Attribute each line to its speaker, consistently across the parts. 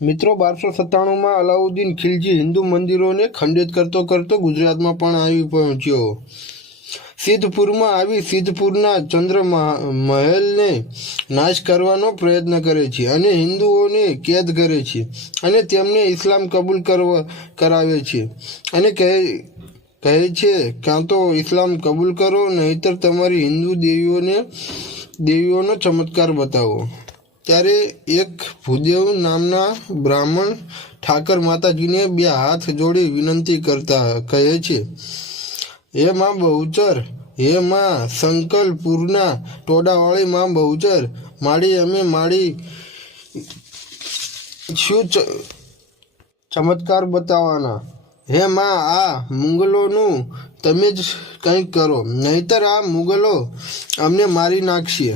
Speaker 1: મિત્રો, બારસો સત્તાણુંમાં અલાઉદ્દીન ખિલજી હિન્દુ મંદિરોને ખંડિત કરતો કરતો ગુજરાતમાં પણ આવી પહોંચ્યો. સિદ્ધપુરમાં આવી સિદ્ધપુરના ચંદ્ર મહ- મહેલને નાશ કરવાનો પ્રયત્ન કરે છે અને હિન્દુઓને કેદ કરે છે અને તેમને ઇસ્લામ કબૂલ કરવા, કરાવે છે. અને કહે કહે છે, કાં તો ઇસ્લામ કબૂલ કરો, નહીતર તમારી હિન્દુ દેવીઓને, દેવીઓનો ચમત્કાર બતાવો. ત્યારે એક ભૂદેવ નામના બ્રાહ્મણ ઠાકર માતાજીને બે હાથ જોડી વિનંતી કરતા કહે છે, હે માં બહુચર, હે માં સંકલપુરના ટોડાવાળી માં બહુચર માડી અમે માડી શું ચમત્કાર બતાવવાના. હે માં, આ મુગલોનું તમે જ કંઈક કરો, નહીતર આ મુગલો અમને મારી નાખશે.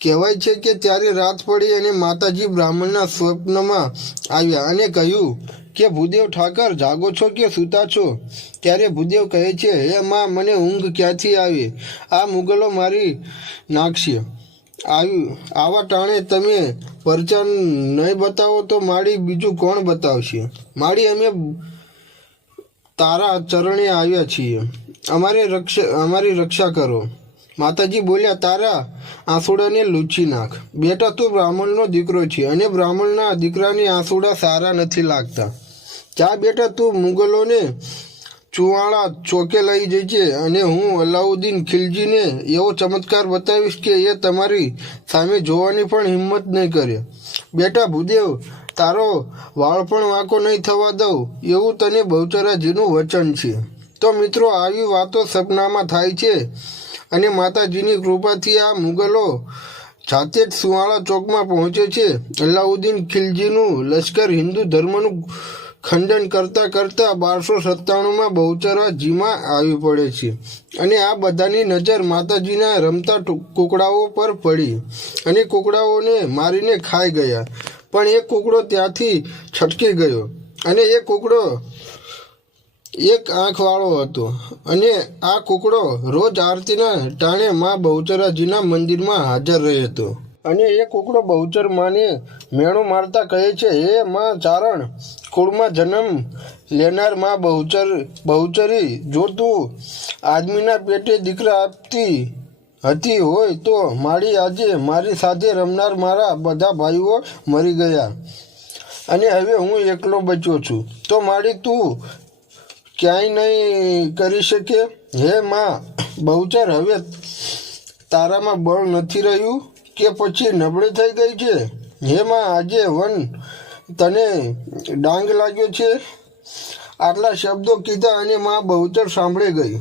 Speaker 1: કહેવાય છે કે ત્યારે રાત પડી અને માતાજી બ્રાહ્મણના સ્વપ્નમાં આવ્યા અને કહ્યું કે, ભૂદેવ ઠાકર, જાગો છો કે સૂતા છો? ત્યારે ભૂદેવ કહે છે, હે માં, મને ઊંઘ ક્યાંથી આવી? આ મુગલો મારી નાખશે. આવ્યું. આવા ટાણે તમે પરચા નહીં બતાવો તો માળી બીજું કોણ બતાવશે? માળી અમે તારા ચરણે આવ્યા છીએ. અમારે રક્ષા, અમારી રક્ષા કરો. માતાજી બોલ્યા, તારા આંસુડાને લૂછી નાખ. બેટા, તું બ્રાહ્મણનો દીકરો છે અને બ્રાહ્મણના દીકરાની આંસુડા સારા નથી લાગતા. જા બેટા, તું મુગલોને ચુવાણા ચોકે લઈ જજે અને હું અલાઉદ્દીન ખિલજીને એવો ચમત્કાર બતાવીશ કે એ તમારી સામે જોવાની પણ હિંમત નહીં કરે. બેટા, ભૂદેવ, તારો વાળ પણ વાંકો નહીં થવા દઉં. એવું તને બહુચરાજીનું વચન છે. તો મિત્રો, આવી વાતો સપનામાં થાય છે. અને માતાજીની કૃપાથી આ મુગલો જાતે જ સુવાળા ચોકમાં પહોંચે છે. અલ્લાઉદ્દીન ખિલજીનું લશ્કર હિન્દુ ધર્મનું ખંડન કરતા કરતા બારસો સત્તાણુંમાં બહુચરાજીમાં આવી પડે છે અને આ બધાની નજર માતાજીના રમતા કુકડાઓ પર પડી અને કુકડાઓને મારીને ખાઈ ગયા. પણ એક કુકડો ત્યાંથી છટકી ગયો અને એ કુકડો એક આંખવાળો હતો અને આ કુકડો રોજ આરતીના ટાણે મા બહુચરાજીના મંદિરમાં હાજર રહ્યો હતો. અને એ કુકડો બહુચર માને મેણો મારતા કહે છે, હે માં ચારણ, કુળમાં જન્મ લેનારમાં બહુચર, બહુચરી, જો તું આદમીના પેટે દીકરા આપતી હતી હોય તો મારી આજે મારી સાથે રમનાર મારા બધા ભાઈઓ મરી ગયા. અને હવે હું એકલો બચ્યો છું. તો મારી તું ક્યાંય નહીં કરી શકે હે માં, બહુચર, હવે તારામાં બળ નથી રહ્યું કે પછી નબળી થઈ ગઈ છે? હે માં, આજે વન તને ડાંગ લાગ્યો છે? આટલા શબ્દો કીધા અને માં બહુચર સાંભળી ગઈ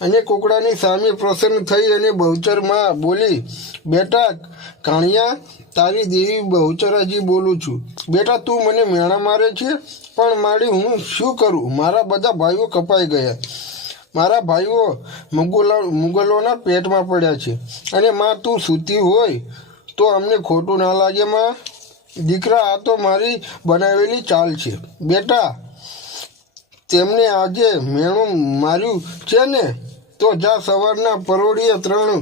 Speaker 1: અને કુકડાની સામે પ્રસન્ન થઈ અને બહુચરમાં બોલી, બેટા, કાણિયા, તારી દેવી બહુચરાજી બોલું છું. બેટા, તું મને મેણા મારે છે, પણ મારી હું શું કરું? મારા બધા ભાઈઓ કપાઈ ગયા. મારા ભાઈઓ મુગલો, મુગલોના પેટમાં પડ્યા છે. અને માં, તું સૂતી હોય તો અમને ખોટું ના લાગે, માં. દીકરા, આ તો મારી બનાવેલી ચાલ છે. બેટા તેમને આજે મેણું માર્યું છે ને? તો જા સવારના પરોળીએ ત્રણ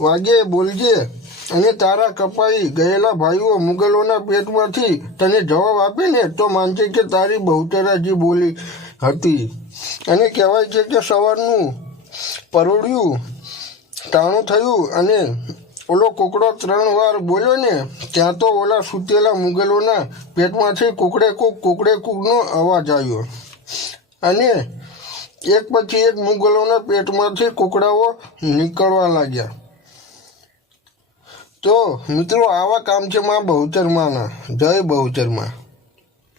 Speaker 1: વાગે બોલજે અને તારા કપાઈ ગયેલા ભાઈઓ મુગલોના પેટમાંથી તને જવાબ આપે ને? તો માનશે કે તારી બહુચરાજી બોલી હતી. અને કહેવાય છે કે સવારનું પરોળિયું ટાણું થયું અને ઓલો કુકડો ત્રણ વાર બોલ્યો ને, ત્યાં તો ઓલા સૂતેલા મુગલોના પેટમાંથી કુકડે કૂક, કુકડે કૂકનો અવાજ આવ્યો. અને એક પછી એક મુગલોના પેટમાંથી કુકડાઓ નીકળવા લાગ્યા. તો મિત્રો, આવા કામ છે માં બહુચરમાના જય બહુચરમાં